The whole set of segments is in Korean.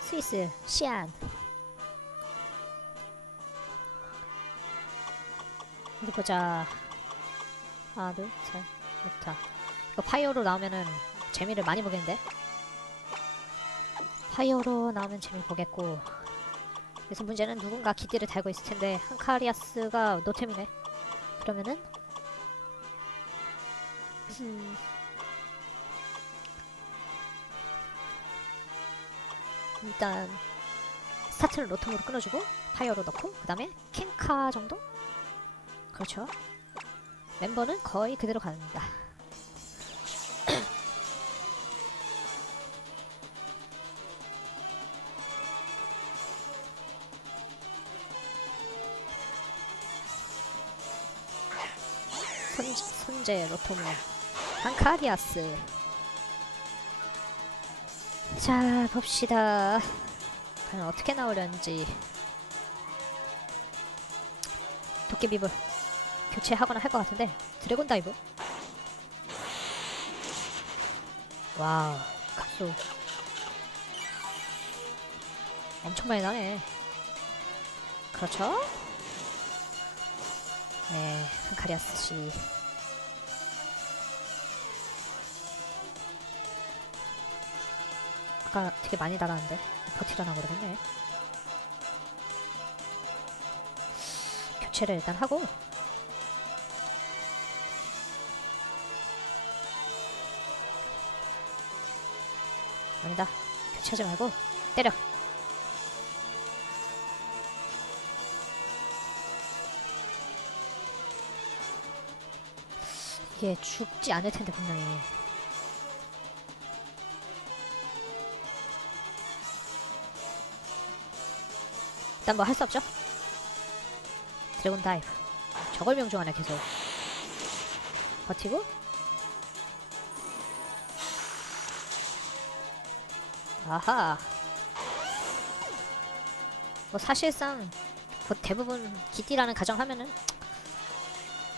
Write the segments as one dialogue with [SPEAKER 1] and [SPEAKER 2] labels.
[SPEAKER 1] 스위스 시안. 어디 보자. 하나 둘셋 좋다. 이거 파이어로 나오면은 재미를 많이 보겠는데? 파이어로 나오면 재미 보겠고. 그래서 문제는 누군가 기띠를 달고 있을 텐데 한카리아스가 노템이네. 그러면은 음. 일단 스타트를 로톰으로 끊어주고 파이어로 넣고 그 다음에 캔카 정도? 그렇죠 멤버는 거의 그대로 갑니다 손, 손재 로토모 한카리아스 자 봅시다. 과연 어떻게 나오려는지. 도깨비불 교체하거나 할 것 같은데 드래곤 다이브. 와우 값수. 엄청 많이 나네. 그렇죠? 네 한카리아스 씨 아까 되게 많이 달았는데? 버티려나 모르겠네. 교체를 일단 하고. 아니다. 교체하지 말고 때려. 이게 죽지 않을 텐데 분명히 일단 뭐 할 수 없죠? 드래곤 다이브. 저걸 명중하네 계속. 버티고. 아하. 뭐 사실상 뭐 대부분 기띠라는 가정하면은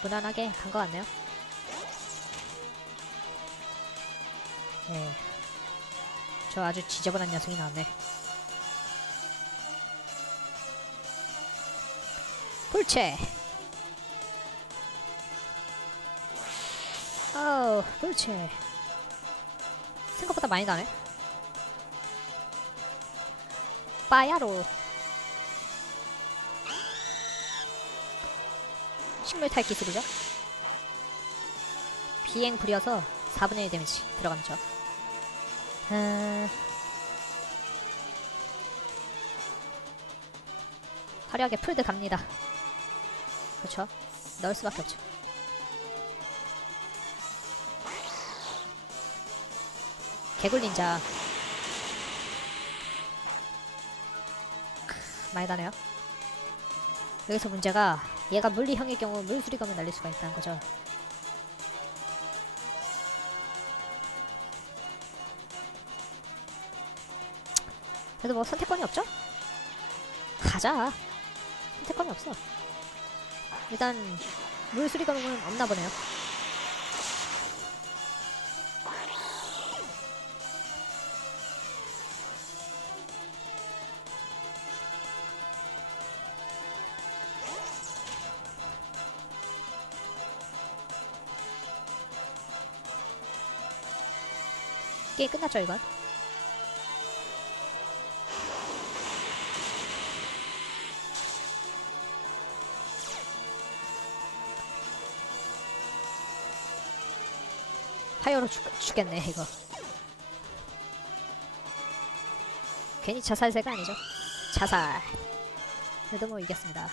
[SPEAKER 1] 무난하게 간 것 같네요. 네. 저 아주 지저분한 녀석이 나왔네 불체. 어우 불체. 생각보다 많이 나네. 빠야로. 식물탈 기술이죠? 비행 불이어서 4분의 1 데미지 들어가죠 음... 화려하게 풀드 갑니다 그렇죠 넣을 수밖에 없죠. 개굴 닌자. 크, 많이 나네요. 여기서 문제가 얘가 물리형의 경우 물수리검을 날릴 수가 있다는 거죠. 그래도 뭐 선택권이 없죠? 가자. 선택권이 없어 일단 물 수리검은 없나 보네요 게임 끝났죠 이건? 파이어로 죽, 죽겠네 이거. 괜히 자살세가 아니죠? 자살. 그래도 뭐 이겼습니다